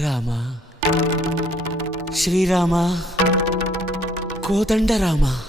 రామ. శ్రీరామ. కోదండరామ.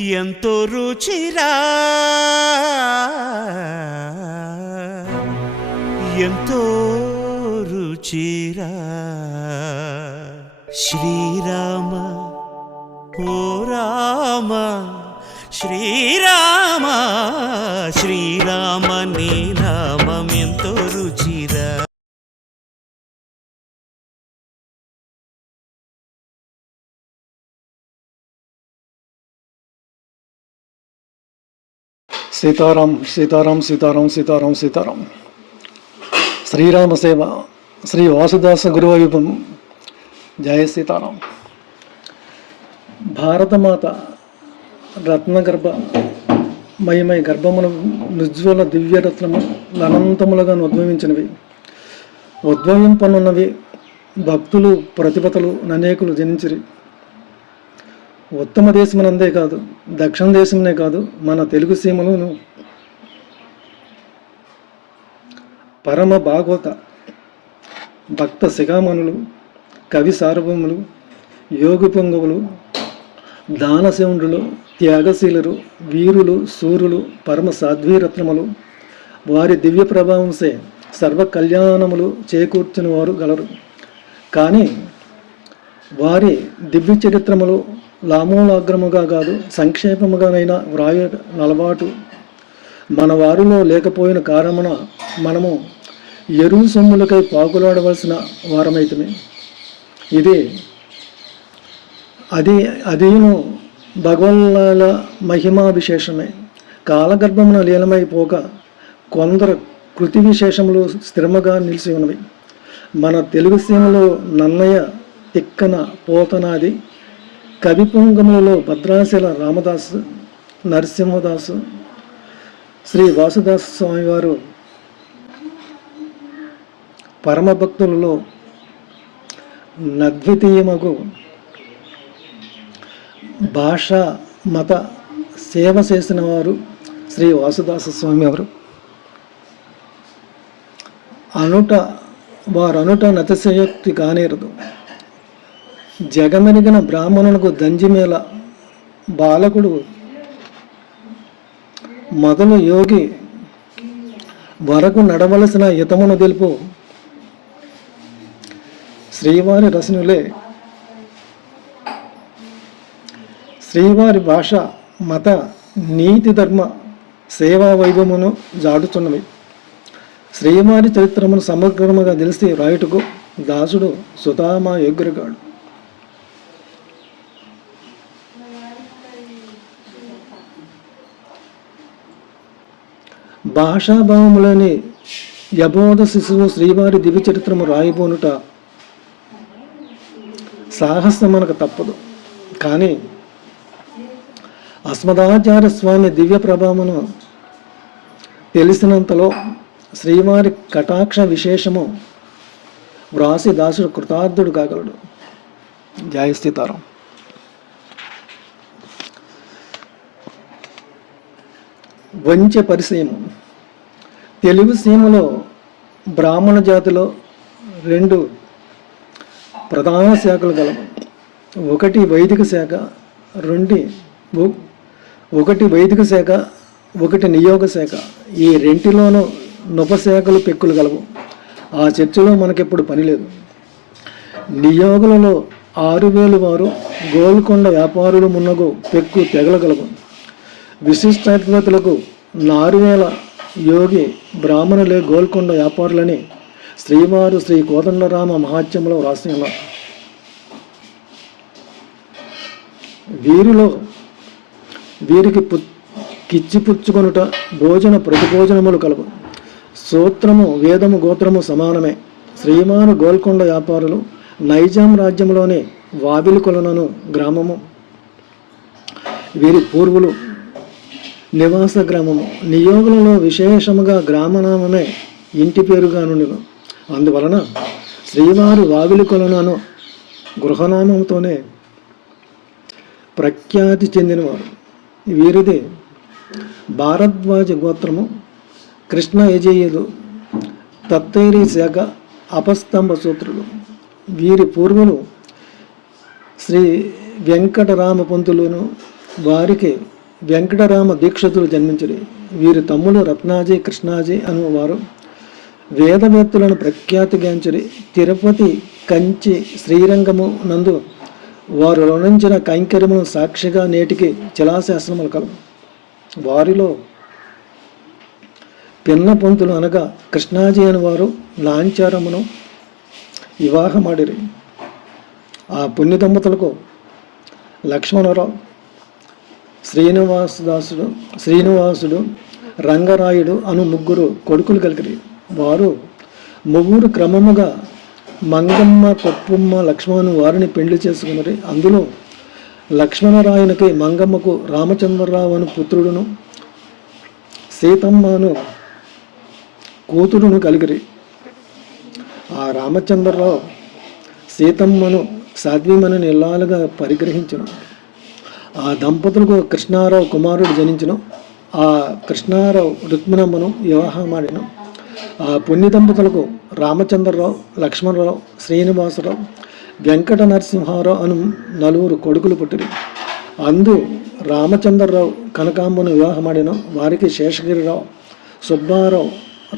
ఎంతో రుచిరా. ఎంతో రుచిరా. శ్రీరామ. ఓ రామ. శ్రీరామ. శ్రీరామ. సీతారాం సీతారాం సీతారాం సీతారాం సీతారాం. శ్రీరామ సేవ శ్రీ వాసుదాస గురువైభవం. జయ సీతారాం. భారతమాత రత్నగర్భ మయమై గర్భమున నిజ్వల దివ్యరత్నము అనంతములుగా ఉద్భవించినవి. ఉద్భవింపనున్నవి భక్తులు ప్రతిభతలు అనేకులు జనించిరి. ఉత్తమ దేశమునందే కాదు దక్షిణ దేశమునే కాదు మన తెలుగు సీమలోను పరమ భాగవత భక్త శిఖామణులు కవి సార్వములు యోగి పొంగవులు దానశివుండ్రులు త్యాగశీలరు వీరులు సూర్యులు పరమ సాధ్వీరత్నములు వారి దివ్య ప్రభావంసే సర్వ కళ్యాణములు చేకూర్చిన వారు గలరు. కానీ వారి దివ్య చరిత్రములు లామూలాగ్రముగా కాదు సంక్షేపముగానైనా వ్రాయ అలవాటు మన వారిలో లేకపోయిన కారణమున మనము ఎరువు సొమ్ములకై పాకులాడవలసిన వారమైతమే. ఇది అది అదీను భగవల్ల మహిమా విశేషమే కాలగర్భమున లీనమైపోక కొందరు కృతి విశేషములు స్థిరముగా నిలిచి ఉన్నవి. మన తెలుగు సీమలో నన్నయ్య తిక్కన పోతనాది కవి భద్రాశల భద్రాచల రామదాసు నరసింహదాసు శ్రీ వాసుదాస స్వామివారు పరమభక్తులలో నద్వితీయమగు భాష మత సేవ చేసిన వారు శ్రీ వాసుదాస స్వామివారు. అనుట వారు అనుట నతిశయోక్తి కానేరదు. జగమెరిగిన బ్రాహ్మణులకు దంజిమేళ బాలకుడు మొదలు యోగి వరకు నడవలసిన హితమును తెలుపు. శ్రీవారి రసనులే. శ్రీవారి భాష మత నీతి ధర్మ సేవా వైభవమును జాడుతున్నవి శ్రీవారి చరిత్రమును సమగ్రముగా తెలిసి రాయుటకు దాసుడు సుధామ యోగ్యుగాడు భాషాభావములని యబోధ శిశువు శ్రీవారి దివ్య చరిత్రము రాయిపోనుట సాహసమనక తప్పదు. కానీ అస్మదాచార్య స్వామి దివ్య ప్రభావమును తెలిసినంతలో శ్రీవారి కటాక్ష విశేషము వ్రాసి దాసుడు కృతార్థుడు కాగలడు. జయ స్థితారం వంచె పరిసీమ తెలుగు సీమలో బ్రాహ్మణ జాతిలో రెండు ప్రధాన శాఖలు కలవు ఒకటి వైదిక శాఖ రెండు ఒకటి వైదిక శాఖ ఒకటి నియోగ శాఖ. ఈ రెంటిలోనూ నొపశాఖలు పెక్కులు కలవు ఆ చర్చలో మనకెప్పుడు పని లేదు. నియోగులలో ఆరు వేలు వారు గోల్కొండ వ్యాపారులు మున్నగు పెక్కు తెగలగలవు. విశిష్టాద్వైతులకు నారువేల యోగి బ్రాహ్మణులే గోల్కొండ వ్యాపారులని శ్రీవారు శ్రీ కోదండరామ మహాత్యంలో వ్రాసిన ఉన్నారు వీరిలో వీరికి పు కిచ్చి పుచ్చుకొనుట భోజన ప్రతిభోజనములు కలవు. సూత్రము వేదము గోత్రము సమానమే. శ్రీమాను గోల్కొండ వ్యాపారులు నైజాం రాజ్యంలోని వాబిలికొలనను గ్రామము. వీరి పూర్వులు నివాస గ్రామము నియోగులలో విశేషముగా గ్రామనామమే ఇంటి పేరుగాను అందువలన శ్రీవారు వావిలి కొలనను గృహనామంతోనే ప్రఖ్యాతి చెందినవారు. వీరిది భారద్వాజ గోత్రము కృష్ణ యజయుడు తత్తైరి శాఖ అపస్తంభ సూత్రులు. వీరి పూర్వులు శ్రీ వెంకటరామ పంతులును వారికి వెంకటరామ దీక్షితులు జన్మించరు. వీరి తమ్ముడు రత్నాజీ కృష్ణాజీ అను వారు వేదవేత్తలను ప్రఖ్యాతిగాంచరి తిరుపతి కంచి శ్రీరంగము నందు వారు రుణించిన కైంకర్యమును సాక్షిగా నేటికి శిలాశాసనములు కలవు. వారిలో పిన్న పంతులు అనగా కృష్ణాజీ అని వారు లాంచారమును వివాహమాడిరి. ఆ పుణ్య దంపతులకు లక్ష్మణరావు శ్రీనివాసదాసుడు శ్రీనివాసుడు రంగరాయుడు అను ముగ్గురు కొడుకులు కలిగిరి. వారు ముగ్గురు క్రమముగా మంగమ్మ పప్పుమ్మ లక్ష్మణు వారిని పెళ్ళి చేసుకున్నది అందులో లక్ష్మణరాయునికి మంగమ్మకు రామచంద్రరావు అను పుత్రుడును సీతమ్మను కూతురును కలిగిరి. ఆ రామచంద్రరావు సీతమ్మను సాధ్వీమని ఇల్లాలుగా పరిగ్రహించను. ఆ దంపతులకు కృష్ణారావు కుమారుడు జనించను. ఆ కృష్ణారావు రుక్మిణమ్మను వివాహమాడిను ఆ పుణ్య దంపతులకు రామచంద్రరావు లక్ష్మణరావు శ్రీనివాసరావు వెంకట నరసింహారావు అను నలుగురు కొడుకులు పుట్టిరి. అందు రామచంద్రరావు కనకాంబను వివాహమాడిన వారికి శేషగిరిరావు సుబ్బారావు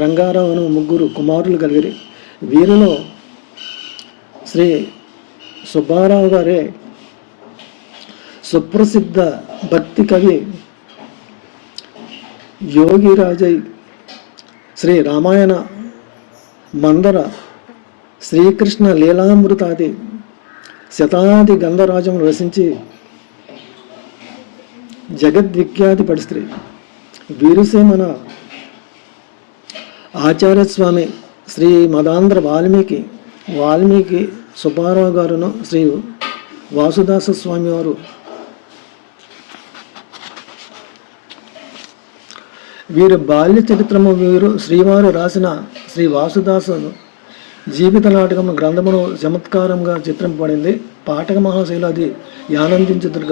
రంగారావు అను ముగ్గురు కుమారులు కలిగిరి. వీరిలో శ్రీ సుబ్బారావు గారే సుప్రసిద్ధ భక్తి కవి యోగిరాజై శ్రీ రామాయణ మందర శ్రీకృష్ణ లీలామృతాది శతాది గంధరాజం రచించి జగద్విఖ్యాతి పడిస్త్రీ వీరుసేమన ఆచార్యస్వామి శ్రీ మదాంధ్ర వాల్మీకి వాల్మీకి సుబ్బారావు గారును శ్రీ వాసుదాస స్వామి వారు వీరి బాల్య చరిత్రము వీరు శ్రీవారు రాసిన శ్రీ వాసుదాసు జీవిత నాటకం గ్రంథమును చమత్కారంగా చిత్రింపబడింది. పాఠక మహాశైలు అది ఆనందించుదురు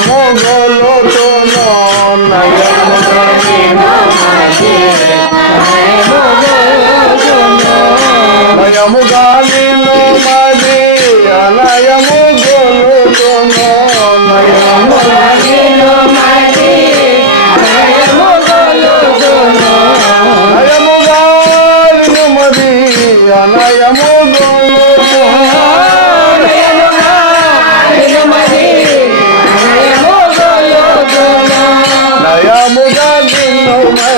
মোগল তোলন নয়ম গালি মাদে আলায় মোগল তোলন নয়ম গালি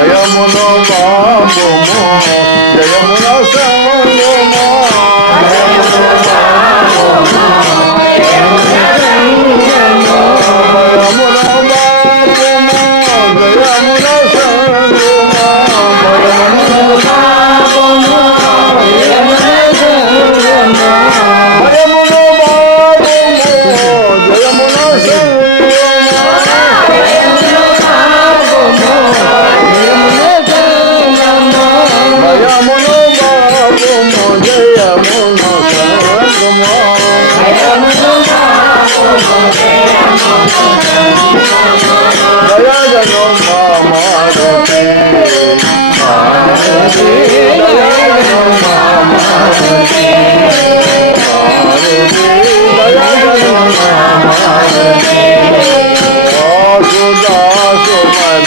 జయమును బాబుము జయమున సముము భయమున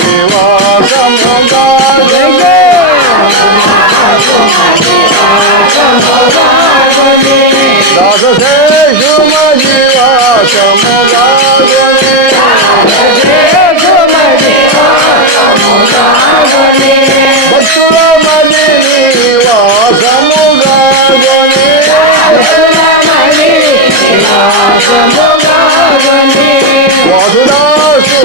Come on, come on, come on.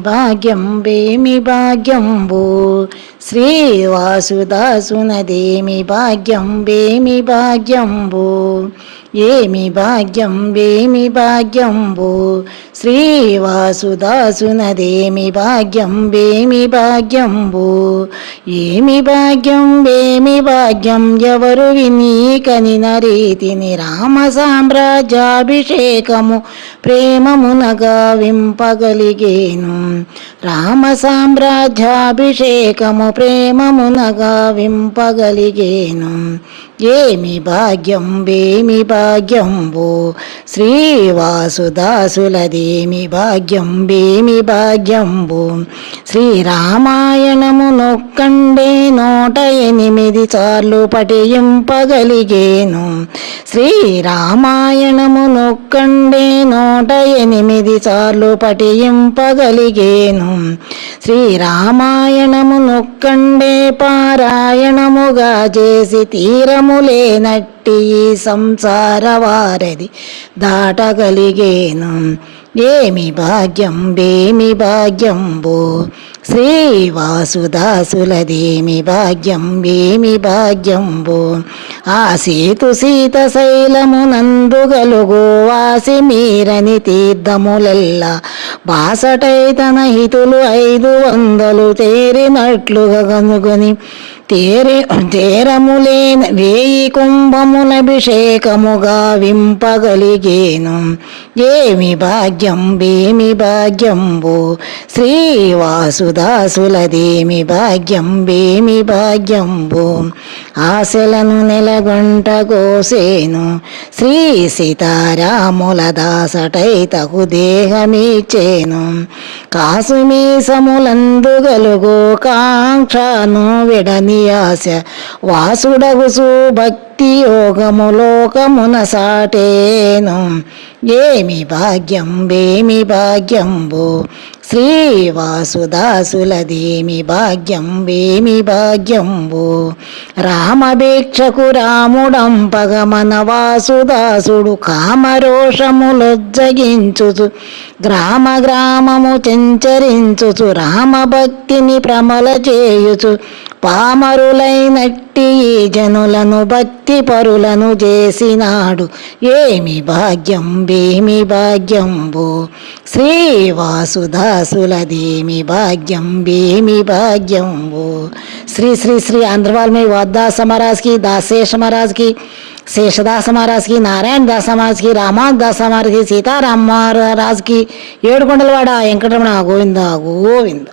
బసవేంద్ర ఏమి భాగ్యం వేమి భాగ్యంబు శ్రీవాసుదాసునదేమి భాగ్యం వేమి భాగ్యంబు ఏమి భాగ్యం వేమి భూ శ్రీవాసుదాసునదేమి భాగ్యం వేమి భూ ఏమి భాగ్యం వేమి భాగ్యం ఎవరు వినీకని రీతిని రామ సామ్రాజ్యాభిషేకము ప్రేమమునగా వింపగలిగేను. రామ సామ్రాజ్యాభిషేకము ప్రేమమునగా వింపగలిగేను. ఏమి భాగ్యం వేమి భాగ్యంబు శ్రీవాసుదాసులదేమి భాగ్యం వేమి భాగ్యంబు శ్రీరామాయణము నొక్కండే నూట ఎనిమిది సార్లు పఠింపగలిగేను. శ్రీరామాయణము నొక్కండే నూట ఎనిమిది సార్లు పఠింపగలిగేను. శ్రీరామాయణము నొక్కండే పారాయణముగా చేసి తీరములేనట్టి ఈ సంసార వారది దాటగలిగేను. ఏమి భాగ్యం వేమి భాగ్యంబు? శ్రీవాసుదాసులదేమి భాగ్యం వేమి భాగ్యంబు? ఆ సీతు సీత శైలము నందుగలుగు వాసి మీరని తీర్థములెల్లా. బాసటై తన హితులు ఐదు వందలు తేరినట్లుగా కనుగొని తేరే తేరములేన వేయి కుంభములభిషేకముగా వింపగలిగేను. ఏమి భాగ్యం వేమి భాగ్యంబు. శ్రీవాసుదాసులదేమి భాగ్యం వేమి భాగ్యంబు. ఆశలను నెలగొంట కోసేను. శ్రీ సీతారాముల దాసటైతకు దేహమిచ్చేను కాసుమీసములందు గలుగు కాంక్షను విడని ఆశ వాసుడగుసు భక్తి యోగము లోకమున సాటేను. ఏమి భాగ్యం వేమి భాగ్యంబు? శ్రీవాసుదాసులదేమి భాగ్యం వేమి భాగ్యంబు? రామభీక్షకు రాముడంపగ మన వాసుదాసుడు కామరోషములొజ్జగించుచు గ్రామ గ్రామము చెంచరించుచు రామభక్తిని ప్రమల చేయుచు పామరులైనట్టి జనులను భక్తి పరులను చేసినాడు. ఏమి భాగ్యం భీమి భాగ్యంబు. శ్రీవాసుదాసులదేమి భాగ్యం భీమి భాగ్యంబు. శ్రీ శ్రీ శ్రీ ఆంధ్రవాల్మీ వద్దాస మహారాజ్కి దాసేష మహారాజ్కి శేషదాస మహారాజ్కి నారాయణ దాస మహారాజ్కి రామాన్ దాస మహారాజ్కి సీతారామ మహారాజ్కి ఏడుకొండలవాడ వెంకటరమణ గోవింద గోవింద.